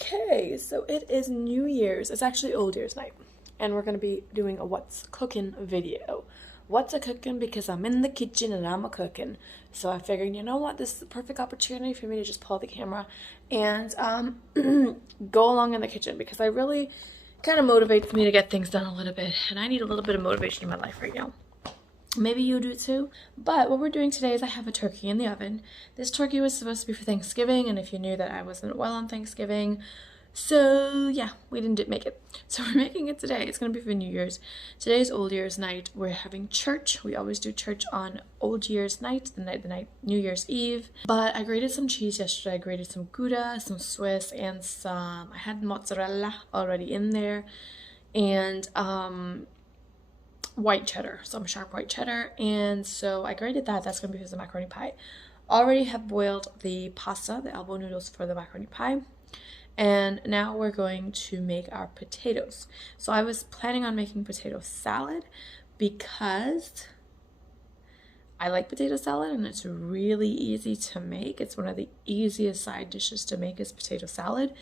Okay, so it is New Year's. It's actually Old Year's night, and we're gonna be doing a what's cooking video. What's a cooking? Because I'm in the kitchen and I'm a cooking. So I figured, you know what, this is the perfect opportunity for me to just pull out the camera and go along in the kitchen, because I really kind of motivates me to get things done a little bit, and I need a little bit of motivation in my life right now. Maybe you do too. But what we're doing today is I have a turkey in the oven. This turkey was supposed to be for Thanksgiving, and if you knew that I wasn't well on Thanksgiving, so yeah, we didn't make it. So we're making it today. It's gonna be for New Year's. Today's Old Year's night. We're having church. We always do church on Old Year's night, the night New Year's Eve. But I grated some cheese yesterday. I grated some Gouda, some Swiss, and I had mozzarella already in there, and white cheddar, some sharp white cheddar, and so I grated that. That's gonna be for the macaroni pie. Already have boiled the pasta, the elbow noodles for the macaroni pie, and now we're going to make our potatoes. So I was planning on making potato salad because I like potato salad and it's really easy to make. It's one of the easiest side dishes to make is potato salad.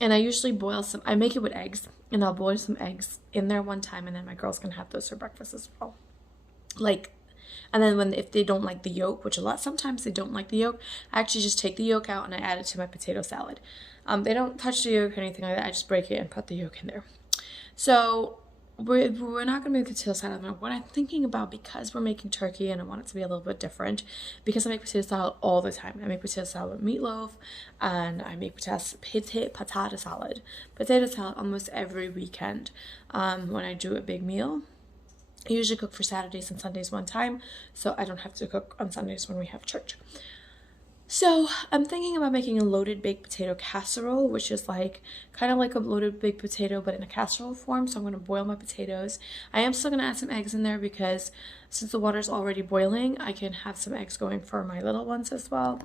And I usually I make it with eggs, and I'll boil some eggs in there one time, and then my girls can have those for breakfast as well. And then if they don't like the yolk, which sometimes they don't like the yolk, I actually just take the yolk out and I add it to my potato salad. They don't touch the yolk or anything like that. I just break it and put the yolk in there. So we're not going to make potato salad. What I'm thinking about, because we're making turkey and I want it to be a little bit different, because I make potato salad all the time. I make potato salad with meatloaf, and I make potato salad almost every weekend when I do a big meal. I usually cook for Saturdays and Sundays one time, so I don't have to cook on Sundays when we have church. So I'm thinking about making a loaded baked potato casserole, which is kind of like a loaded baked potato but in a casserole form. So I'm going to boil my potatoes. I am still going to add some eggs in there, because since the water's already boiling, I can have some eggs going for my little ones as well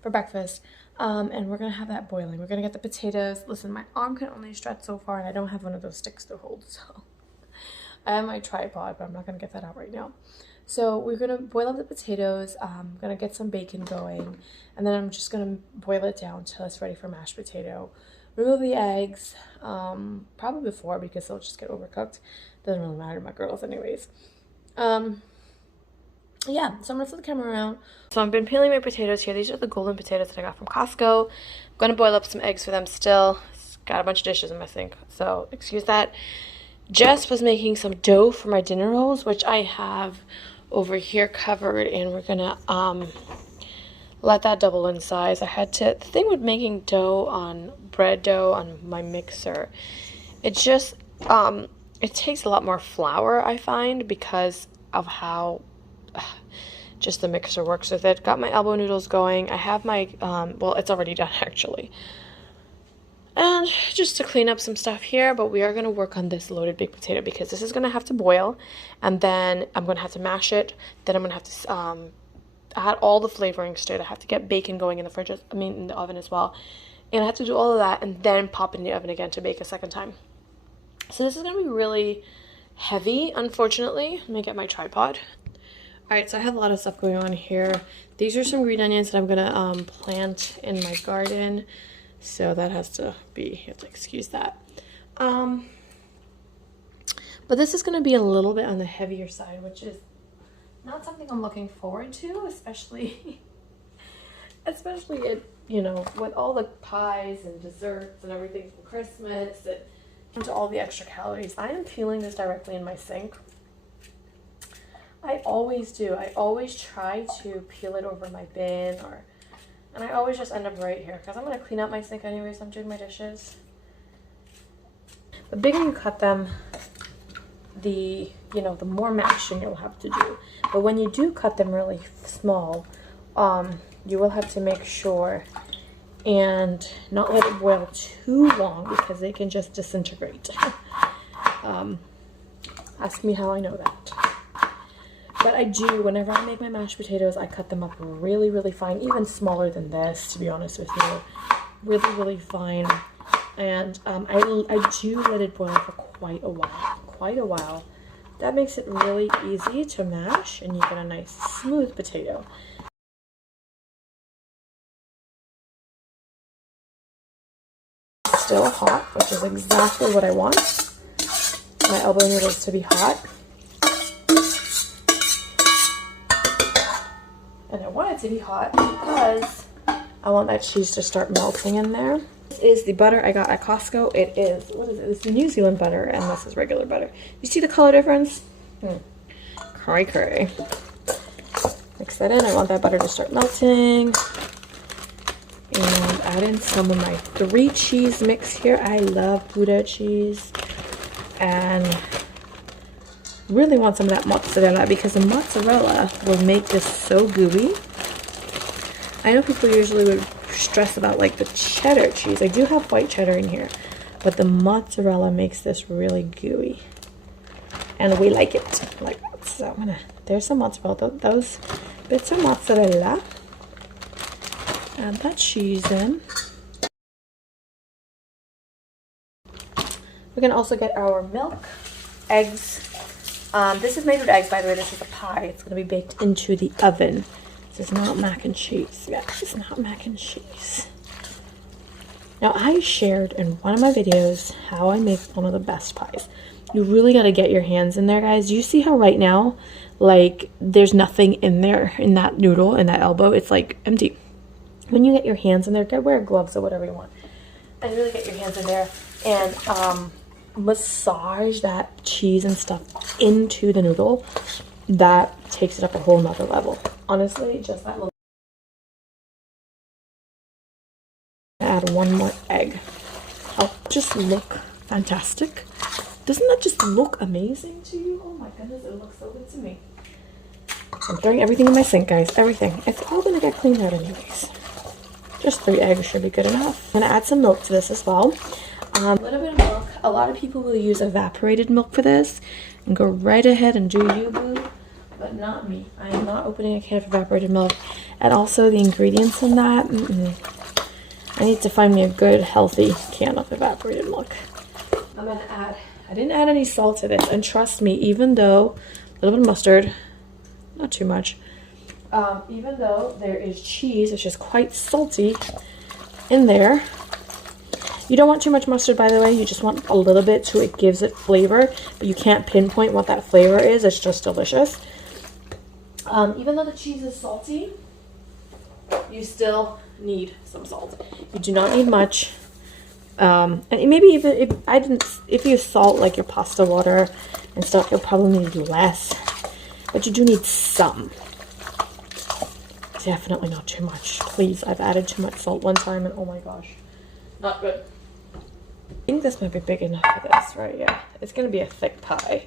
for breakfast. And we're going to have that boiling. We're going to get the potatoes. Listen, my arm can only stretch so far, and I don't have one of those sticks to hold, so I have my tripod, but I'm not going to get that out right now. So we're going to boil up the potatoes. I'm going to get some bacon going, and then I'm just going to boil it down till it's ready for mashed potato. Remove the eggs, probably before, because they'll just get overcooked. Doesn't really matter to my girls anyways. Yeah, so I'm going to flip the camera around. So I've been peeling my potatoes here. These are the golden potatoes that I got from Costco. I'm going to boil up some eggs for them still. Got a bunch of dishes in my sink, so excuse that. Jess was making some dough for my dinner rolls, which I have over here covered, and we're gonna let that double in size. The thing with making bread dough on my mixer, it just it takes a lot more flour, I find, because of how just the mixer works with it. Got my elbow noodles going. I have my well, it's already done actually. And just to clean up some stuff here, but we are going to work on this loaded baked potato, because this is going to have to boil, and then I'm going to have to mash it. Then I'm going to have to add all the flavorings to it. I have to get bacon going in the oven as well. And I have to do all of that and then pop it in the oven again to bake a second time. So this is going to be really heavy, unfortunately. Let me get my tripod. Alright, so I have a lot of stuff going on here. These are some green onions that I'm going to plant in my garden. So that has to be, you have to excuse that. But this is going to be a little bit on the heavier side, which is not something I'm looking forward to, especially with all the pies and desserts and everything from Christmas and to all the extra calories. I am peeling this directly in my sink. I always do. I always try to peel it over my bin, and I always just end up right here, because I'm going to clean up my sink anyways. I'm doing my dishes. The bigger you cut them, the more mashing you'll have to do. But when you do cut them really small, you will have to make sure and not let it boil too long, because they can just disintegrate. Ask me how I know that. But I do, whenever I make my mashed potatoes, I cut them up really, really fine, even smaller than this, to be honest with you. Really, really fine. And I do let it boil for quite a while. That makes it really easy to mash, and you get a nice smooth potato. still hot, which is exactly what I want. My elbow noodles to be hot. And I want it to be hot because I want that cheese to start melting in there. This is the butter I got at Costco. It is, what is it? It's New Zealand butter, and this is regular butter. You see the color difference? Cray. Mix that in. I want that butter to start melting. And add in some of my 3 cheese mix here. I love Gouda cheese. And really want some of that mozzarella because the mozzarella will make this so gooey. I know people usually would stress about like the cheddar cheese. I do have white cheddar in here, but the mozzarella makes this really gooey. And we like it like that. So I'm gonna, there's some mozzarella, those bits of mozzarella. Add that cheese in. We can also get our milk, eggs. This is made with eggs, by the way. This is a pie. It's going to be baked into the oven. This is not mac and cheese. Yeah, this is not mac and cheese. Now, I shared in one of my videos how I make one of the best pies. You really got to get your hands in there, guys. You see how right now, like, there's nothing in there, in that noodle, in that elbow. It's, like, empty. When you get your hands in there, wear gloves or whatever you want. And really get your hands in there and massage that cheese and stuff into the noodle. That takes it up a whole nother level. Honestly, just that little. Add one more egg. I'll just look fantastic. Doesn't that just look amazing to you? Oh my goodness, it looks so good to me. I'm throwing everything in my sink, guys. Everything. It's all gonna get cleaned out anyways. Just 3 eggs should be good enough. I'm gonna add some milk to this as well. A little bit of milk. A lot of people will use evaporated milk for this and go right ahead and do you, boo, but not me. I am not opening a can of evaporated milk. And also the ingredients in that, I need to find me a good healthy can of evaporated milk. I'm gonna add, I didn't add any salt to this, and trust me, even though a little bit of mustard, not too much, even though there is cheese, which is quite salty in there. You don't want too much mustard, by the way. You just want a little bit so it gives it flavor, but you can't pinpoint what that flavor is. It's just delicious. Even though the cheese is salty, you still need some salt. You do not need much. And maybe even if you salt like your pasta water and stuff, you'll probably need less, but you do need some. Definitely not too much. Please, I've added too much salt one time and oh my gosh, not good. I think this might be big enough for this, right? Yeah, it's gonna be a thick pie.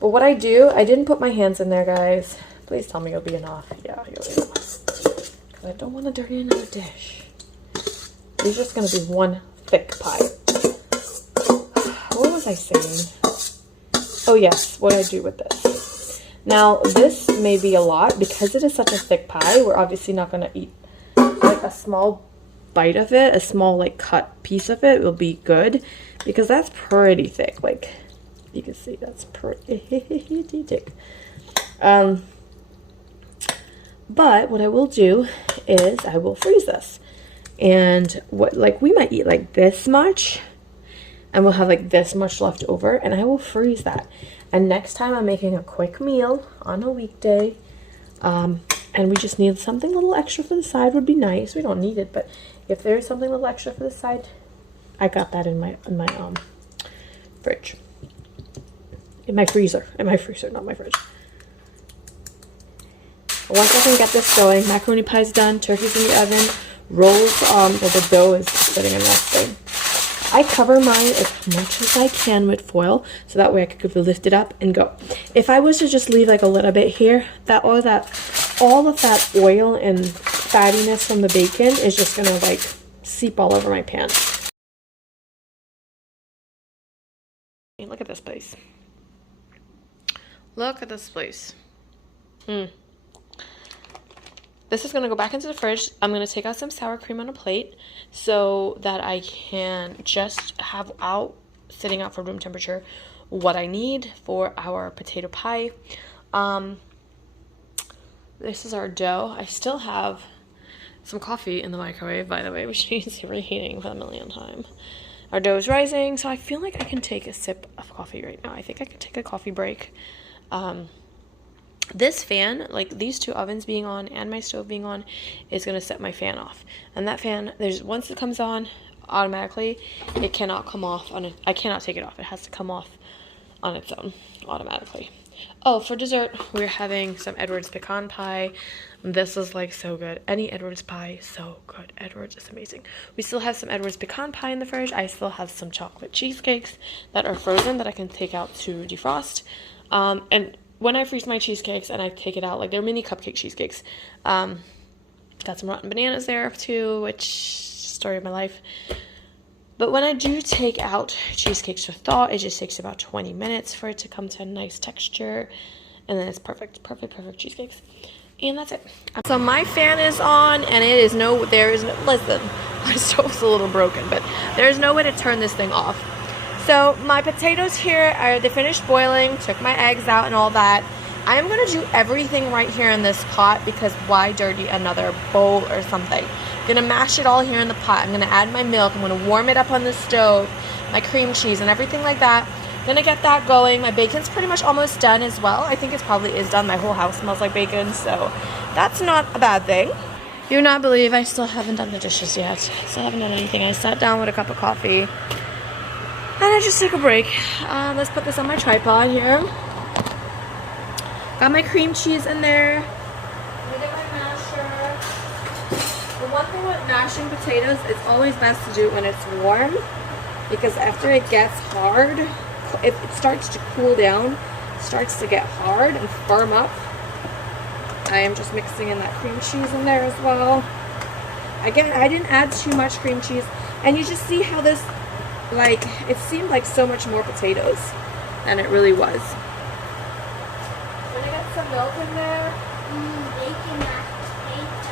But what I do, I didn't put my hands in there, guys. Please tell me it'll be enough. Yeah, you'll be enough. Because I don't want to dirty another dish. It's just gonna be one thick pie. What was I saying? Oh yes, what I do with this. Now, this may be a lot because it is such a thick pie. We're obviously not gonna eat like a small bite of it, a small like cut piece of it will be good because that's pretty thick. Like you can see, that's pretty thick. But what I will do is I will freeze this, and what, like, we might eat like this much and we'll have like this much left over, and I will freeze that. And next time I'm making a quick meal on a weekday, and we just need something a little extra for the side, would be nice. We don't need it, but if there's something a little extra for the side, I got that in my fridge. In my freezer, not my fridge. Once I can get this going, macaroni pie's done, turkey's in the oven, rolls, well, the dough is sitting and resting. I cover mine as much as I can with foil, so that way I could lift it up and go. If I was to just leave like a little bit here, all of that oil and fattiness from the bacon is just gonna like seep all over my pan. Look at this place. Look at this place. This is going to go back into the fridge. I'm going to take out some sour cream on a plate so that I can just have out, sitting out for room temperature, what I need for our potato pie. This is our dough. I still have some coffee in the microwave, by the way, which needs reheating for the millionth time. Our dough is rising, so I feel like I can take a sip of coffee right now. I think I can take a coffee break. This fan, like these two ovens being on and my stove being on, is going to set my fan off. And that fan, once it comes on automatically, it cannot come off on it. I cannot take it off. It has to come off on its own automatically. Oh, for dessert, we're having some Edward's pecan pie. This is like so good. Any Edward's pie, so good. Edward's is amazing. We still have some Edward's pecan pie in the fridge. I still have some chocolate cheesecakes that are frozen that I can take out to defrost. And when I freeze my cheesecakes and I take it out, like they're mini cupcake cheesecakes. Got some rotten bananas there too, which story of my life. But when I do take out cheesecakes to thaw, it just takes about 20 minutes for it to come to a nice texture. And then it's perfect cheesecakes. And that's it. So my fan is on, and listen, my stove's a little broken, but there's no way to turn this thing off. So my potatoes here, they finished boiling, took my eggs out and all that. I am going to do everything right here in this pot because why dirty another bowl or something? I'm gonna mash it all here in the pot. I'm gonna add my milk. I'm gonna warm it up on the stove, my cream cheese and everything like that. Gonna get that going. My bacon's pretty much almost done as well. I think it probably is done. My whole house smells like bacon, so that's not a bad thing. You would not believe I still haven't done the dishes yet. Still haven't done anything. I sat down with a cup of coffee and I just took a break. Let's put this on my tripod here. Got my cream cheese in there. One thing with mashing potatoes, it's always best to do it when it's warm because after it gets hard, it starts to cool down, starts to get hard and firm up. I am just mixing in that cream cheese in there as well. Again, I didn't add too much cream cheese, and you just see how this, like, it seemed like so much more potatoes than it really was. Gonna get some milk in there. Bacon mashed potato.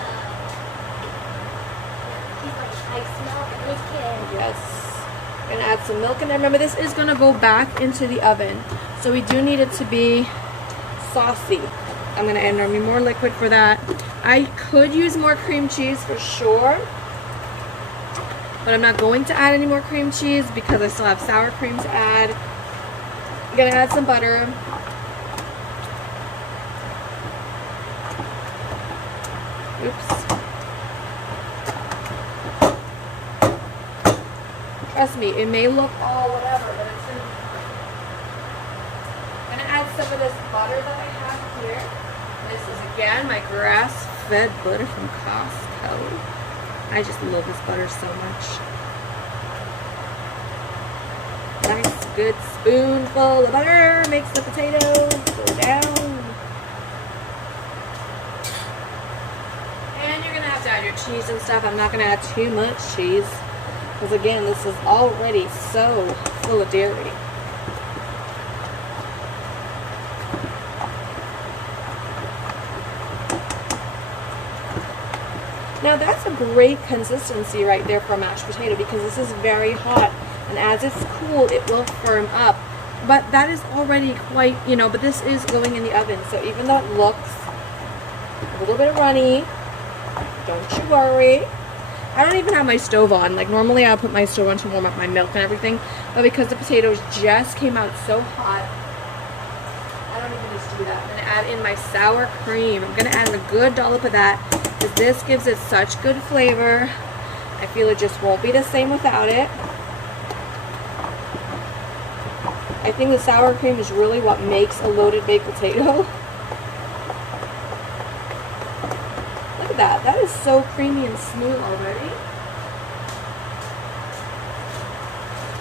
I smell bacon. Yes. Gonna add some milk in there. Remember, this is gonna go back into the oven, so we do need it to be saucy. I'm gonna add more liquid for that. I could use more cream cheese for sure, but I'm not going to add any more cream cheese because I still have sour cream to add. I'm gonna add some butter. Oops. Trust me, it may look all whatever, but it's I'm gonna add some of this butter that I have here. This is again my grass-fed butter from Costco. I just love this butter so much. Nice good spoonful of butter makes the potatoes go down. And you're gonna have to add your cheese and stuff. I'm not gonna add too much cheese because again, this is already so full of dairy. Now that's a great consistency right there for a mashed potato because this is very hot, and as it's cool it will firm up, but that is already quite, but this is going in the oven, so even though it looks a little bit runny, don't you worry. I don't even have my stove on. Like normally I'll put my stove on to warm up my milk and everything, but because the potatoes just came out so hot, I don't even just do that. I'm gonna add in my sour cream. I'm gonna add a good dollop of that. This gives it such good flavor. I feel it just won't be the same without it. I think the sour cream is really what makes a loaded baked potato. Look at that. That is so creamy and smooth already.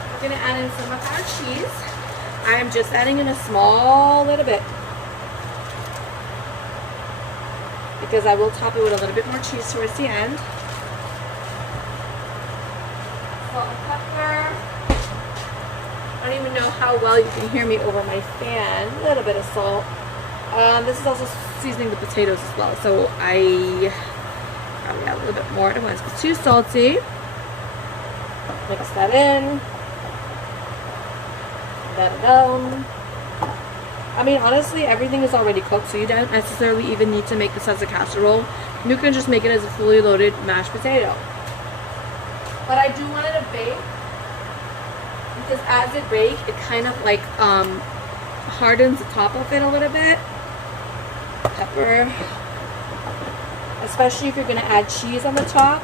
I'm going to add in some of our cheese. I am just adding in a small little bit, because I will top it with a little bit more cheese towards the end. Salt and pepper. I don't even know how well you can hear me over my fan. A little bit of salt. This is also seasoning the potatoes as well, so I probably add a little bit more. I don't want it to be too salty. Mix that in. I mean, honestly, everything is already cooked, so you don't necessarily even need to make this as a casserole. You can just make it as a fully loaded mashed potato. But I do want it to bake because as it bakes, it kind of like hardens the top of it a little bit. Pepper, especially if you're gonna add cheese on the top.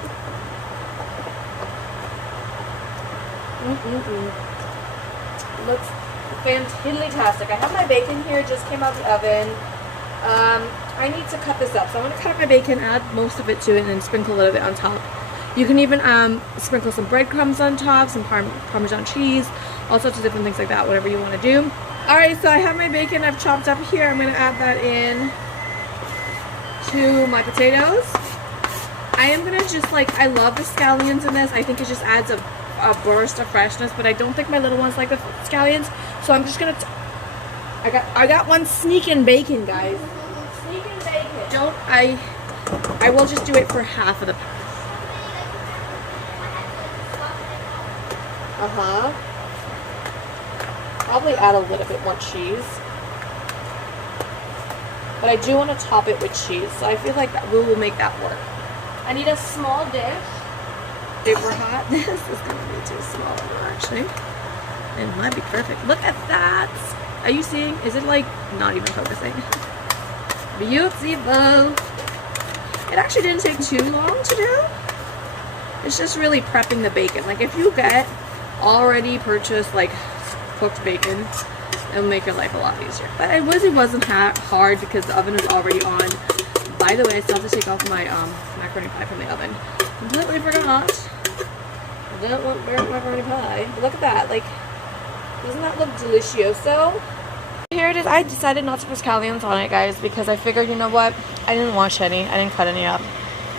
Looks fantastic. I have my bacon here, just came out of the oven. I need to cut this up, so I'm gonna cut up my bacon, add most of it to it, and then sprinkle a little bit on top. You can even sprinkle some breadcrumbs on top, some Parmesan cheese, all sorts of different things like that, whatever you want to do. Alright, so I have my bacon I've chopped up here. I'm going to add that in to my potatoes. I am going to just I love the scallions in this. I think it just adds a burst of freshness, but I don't think my little ones like the scallions. So I'm just going to, I got one sneaking bacon, guys. Sneaking bacon. I will just do it for half of the pack. Probably add a little bit more cheese. But I do want to top it with cheese, so I feel like that we will make that work. I need a small dish. Super hot. This is going to be too small, actually. It might be perfect. Look at that. Are you seeing? Is it not even focusing? Beautiful. It actually didn't take too long to do. It's just really prepping the bacon. If you get already purchased cooked bacon, it'll make your life a lot easier. But it wasn't hard because the oven is already on. By the way, I still have to take off my macaroni pie from the oven. Completely forgot. I don't want burnt macaroni pie. But look at that. Doesn't that look delicioso? Here it is. I decided not to put scallions on it, guys, because I figured, you know what? I didn't wash any. I didn't cut any up.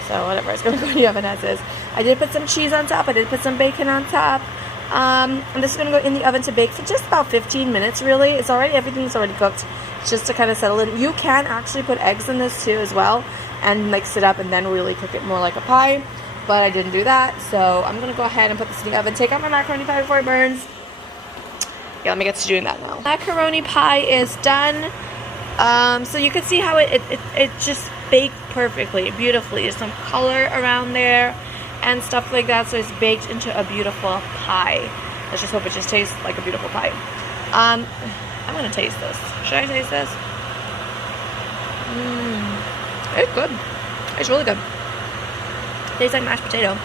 So whatever. It's going to go in the oven as is. I did put some cheese on top. I did put some bacon on top. And this is going to go in the oven to bake for just about 15 minutes, really. Everything's already cooked, just to kind of settle in. You can actually put eggs in this too as well and mix it up and then really cook it more like a pie, but I didn't do that. So I'm going to go ahead and put this in the oven, take out my macaroni pie before it burns. Yeah, let me get to doing that now. Macaroni pie is done. So you can see how it just baked perfectly, beautifully. There's some color around there and stuff like that, so it's baked into a beautiful pie. Let's just hope it just tastes like a beautiful pie. I'm gonna taste this. Should I taste this? It's good. It's really good. Tastes like mashed potato.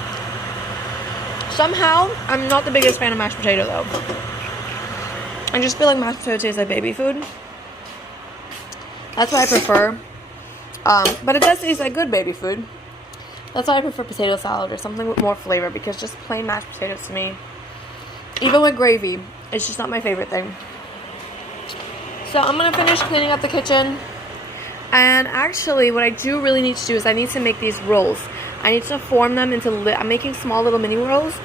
Somehow, I'm not the biggest fan of mashed potato though. I just feel like mashed potato tastes like baby food. That's what I prefer. But it does taste like good baby food. That's why I prefer potato salad or something with more flavor, because just plain mashed potatoes to me, even with gravy, it's just not my favorite thing. So I'm going to finish cleaning up the kitchen. And actually, what I do really need to do is I need to make these rolls. I need to form them into, I'm making small little mini rolls.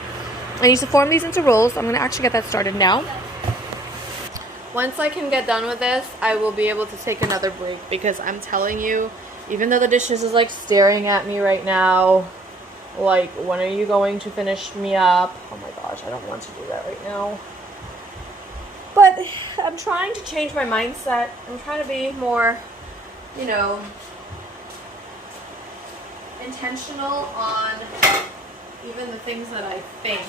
I need to form these into rolls. I'm going to actually get that started now. Once I can get done with this, I will be able to take another break, because I'm telling you, even though the dishes is staring at me right now, when are you going to finish me up? Oh my gosh, I don't want to do that right now. But I'm trying to change my mindset. I'm trying to be more, intentional on even the things that I think.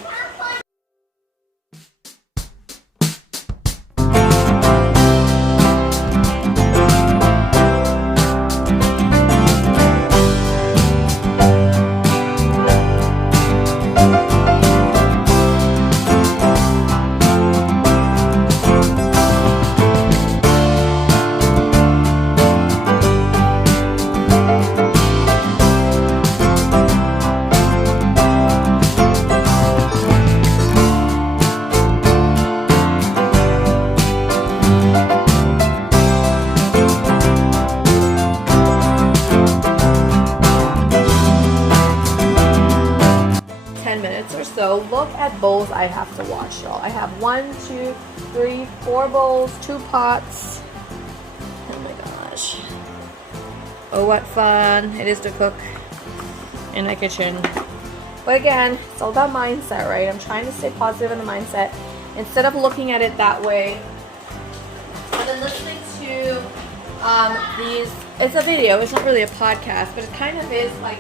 10 minutes or so. Look at bowls I have to wash, y'all. I have 1, 2, 3, 4 bowls, 2 pots. Oh my gosh. Oh, what fun it is to cook in the kitchen. But again, it's all about mindset, right? I'm trying to stay positive in the mindset. Instead of looking at it that way, I've been listening to these, it's a video, it's not really a podcast, but it kind of is like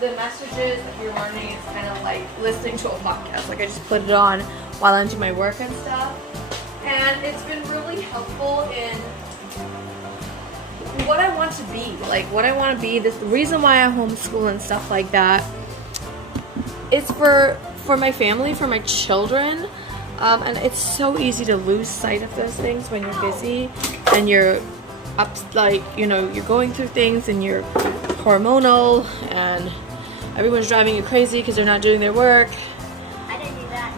the messages that you're learning is kind of like listening to a podcast. Like I just put it on while I do my work and stuff. And it's been really helpful in what I want to be. Like what I want to be. The reason why I homeschool and stuff like that is for my family, for my children. And it's so easy to lose sight of those things when you're busy and you're up, like, you know, you're going through things and you're hormonal and everyone's driving you crazy because they're not doing their work. I didn't do that.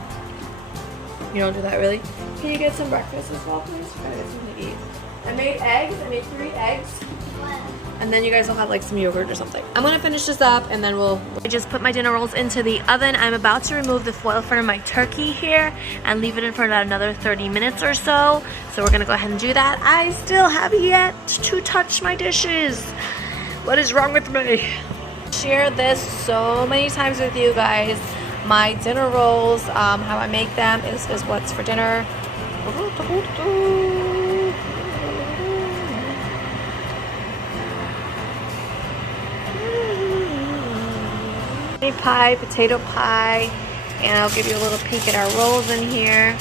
You don't do that, really? Can you get some breakfast as well, please? I got something to eat. I made eggs. I made 3 eggs. What? And then you guys will have like some yogurt or something. I'm gonna finish this up and then I just put my dinner rolls into the oven. I'm about to remove the foil from my turkey here and leave it in for about another 30 minutes or so. So we're gonna go ahead and do that. I still have yet to touch my dishes. What is wrong with me? Share this so many times with you guys. My dinner rolls, how I make them is what's for dinner. Pie, potato pie, and I'll give you a little peek at our rolls in here,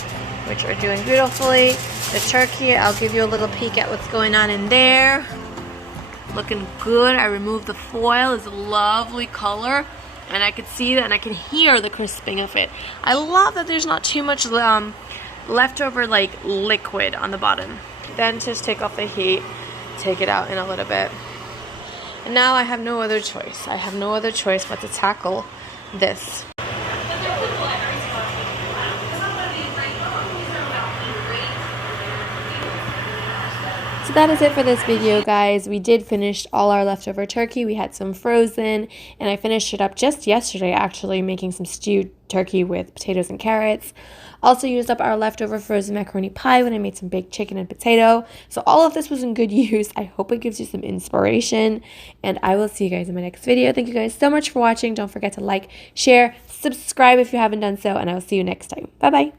which are doing beautifully. The turkey, I'll give you a little peek at what's going on in there. Looking good. I removed the foil. It's a lovely color, and I could see that and I can hear the crisping of it. I love that there's not too much leftover like liquid on the bottom. Then just take off the heat, take it out in a little bit. And now I have no other choice. I have no other choice but to tackle this. So that is it for this video, guys. We did finish all our leftover turkey. We had some frozen, and I finished it up just yesterday, actually, making some stewed turkey with potatoes and carrots. Also used up our leftover frozen macaroni pie when I made some baked chicken and potato. So all of this was in good use. I hope it gives you some inspiration, and I will see you guys in my next video. Thank you guys so much for watching. Don't forget to like, share, subscribe if you haven't done so, and I will see you next time. Bye-bye.